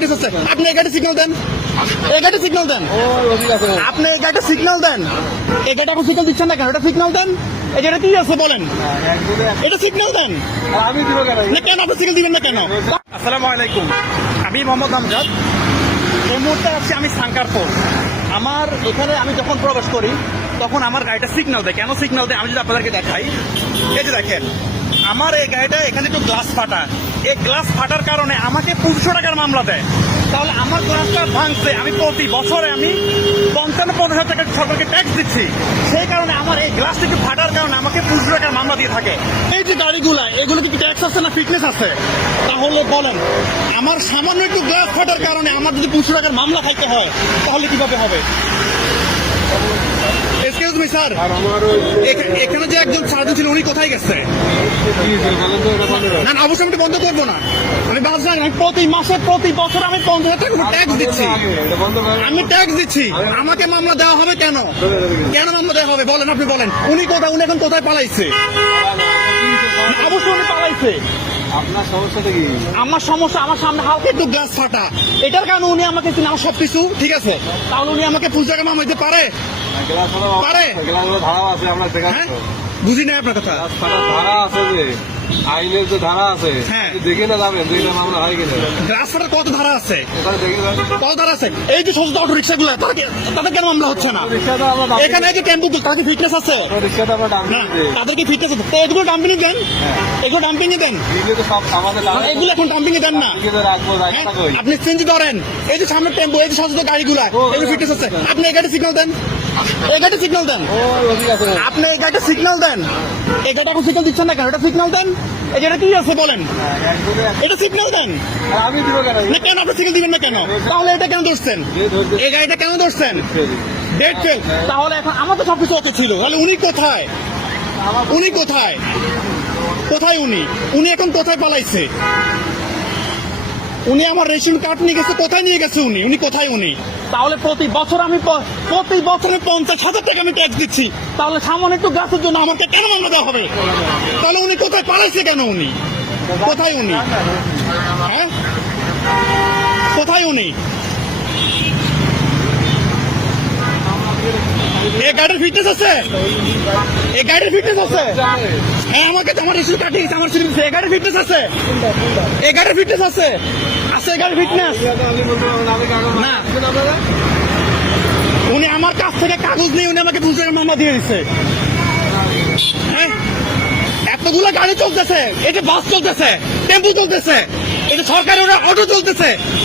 Fitness আছে, আপনি এই গাড়িতে সিগন্যাল দেন, এই গাড়িতে সিগন্যাল দেন, আপনি এই গাড়িতে সিগন্যাল দেন, এই গাড়িটা এখন সিগন্যাল দিচ্ছেন না কেন? এটা সিগন্যাল দেন, এই যেটা কি আছে বলেন, এটা সিগন্যাল দেন আমি দিব কেন? না কেন? আপনি সিগন্যাল দিবেন না কেন? আসসালামু আলাইকুম, আমি মোহাম্মদ আমজাদ। এই মুহূর্তে আছি আমি সাঙ্কারপুর। আমার এখানে আমি যখন প্রবেশ করি তখন আমার গাড়িটা সিগন্যাল দেয়। কেন সিগন্যাল দেয় আমি যদি আপনাদেরকে দেখাই, এই যে দেখেন আমার এই গাড়িটা এখানে একটু গ্লাস ফাটা, এই গ্লাস ফাটার কারণে আমাকে 500 টাকার মামলা দেয়। তাহলে আমার গ্লাসটা ভাঙছে, আমি প্রতি বছরে আমি 55-50 টাকা সরকারকে ট্যাক্স দিচ্ছি। সেই কারণে আমার এই গ্লাসটা একটু ফাটার কারণে আমাকে 500 টাকার মামলা দিয়ে থাকে। এই যে গাড়িগুলা, এগুলো কি ট্যাক্স আছে না ফিটনেস আছে? তাহলে বলেন, আমার সামান্য একটু গ্লাস ফাটার কারণে আমার যদি 500 টাকার মামলা খাইতে হয় তাহলে কিভাবে হবে? এক্সকিউজ মি স্যার, এখানে যে একজন সার্জন ছিল উনি কোথায় গেছে? না না, অবশ্যই আমি এটা বন্ধ করবো না। আমি বাস জানি, আমি প্রতি মাসে প্রতি বছর আমি 50,000 টাকা ট্যাক্স দিচ্ছি, আমি ট্যাক্স দিচ্ছি। আমাকে মামলা দেওয়া হবে কেন? কেন মামলা দেওয়া হবে বলেন, আপনি বলেন। উনি কোথায়, উনি এখন কোথায় পালাইছে? অবশ্যই উনি পালাইছে। আপনার সমস্যাটা কি? আমার সমস্যা, আমার সামনে হালকা একটু গ্লাস ফাটা, এটার কারণে উনি আমাকে চিনে, আমার সবকিছু ঠিক আছে, তাহলে উনি আমাকে 50 টাকা মামলা দিতে পারে? পারে? ধারা আছে আমরা হ্যাঁ, বুঝি নাই আপনার কথা। ধারা আছে যে আইনের যে ধারা আছে, হ্যাঁ। দেখে না যাবেন যে এটা মামলা হয় কিনা। গ্লাস ফাটার কত ধারা আছে? এখানে দেখে যাবেন। কত ধারা আছে? এই যে সচেতন অটো রিক্সা গুলো, তাদের কেন মামলা হচ্ছে না? রিক্সাটা আমরা ডাম্পিং এখানে এই যে টেম্পু, তাদের কি ফিটনেস আছে? রিক্সাটা আমরা ডাম্পিং না, দিই। তাদের কি ফিটনেস আছে? তো এগুলো ডাম্পিং দেন, এগুলো ডাম্পিং দেন, দিলে তো সব আমাদের এগুলো এখন ডাম্পিং দেন না। রাখবো হ্যাঁ? রাখা কই? আপনি চেঞ্জ ধরেন, এই যে সামনে টেম্পো, এই যে সচেতন গাড়িগুলা, এগুলো ফিটনেস আছে, আপনি এই গাড়িতে সিগন্যাল দেন, এই গাড়িতে সিগন্যাল দেন, ঠিক আছে। আপনি এই গাড়িতে সিগন্যাল দেন, এই গাড়িটা এখন সিগন্যাল দিচ্ছেন না কেন? এটা সিগন্যাল দেন, এই যেটা কি আছে বলেন, এটা সিগন্যাল দেন আমি দিব কেন? না কেন? আপনি সিগন্যাল দিবেন না কেন? তাহলে এটা কেন ধরছেন? এই গাড়িটা কেন ধরছেন? Date fail. তাহলে এখন আমার তো সবকিছু ওকে ছিল, তাহলে উনি কোথায়? উনি কোথায়? কোথায় উনি? উনি এখন কোথায় পালাইছে? উনি আমার রেশন কার্ড নিয়ে গেছে, কোথায় নিয়ে গেছে উনি? উনি কোথায় উনি? তাহলে প্রতি বছর আমি 50,000 টাকা আমি ট্যাক্স দিচ্ছি, তাহলে সামান্য একটু গাছের জন্য আমাকে কেন মামলা দেওয়া হবে? তাহলে উনি কোথায় পালাইছে কেন? উনি কোথায়? উনি হ্যাঁ, কোথায় উনি? এই গাড়ির ফিটনেস আছে? এই গাড়ির ফিটনেস আছে? হ্যাঁ, আমাকে তো আমার রেশন কার্ড দিয়েছে, আমার সিরিজ এই গাড়ির ফিটনেস আছে? এই গাড়ির ফিটনেস আছে? আছে এই গাড়ির ফিটনেস? না, উনি আমার কাছ থেকে কাগজ নিয়ে উনি আমাকে 50 টাকা মামলা দিয়ে দিচ্ছে। হ্যাঁ, এতগুলো গাড়ি চলতেছে, এই যে বাস চলতেছে, টেম্পু চলতেছে, এই যে সরকারি অটো চলতেছে,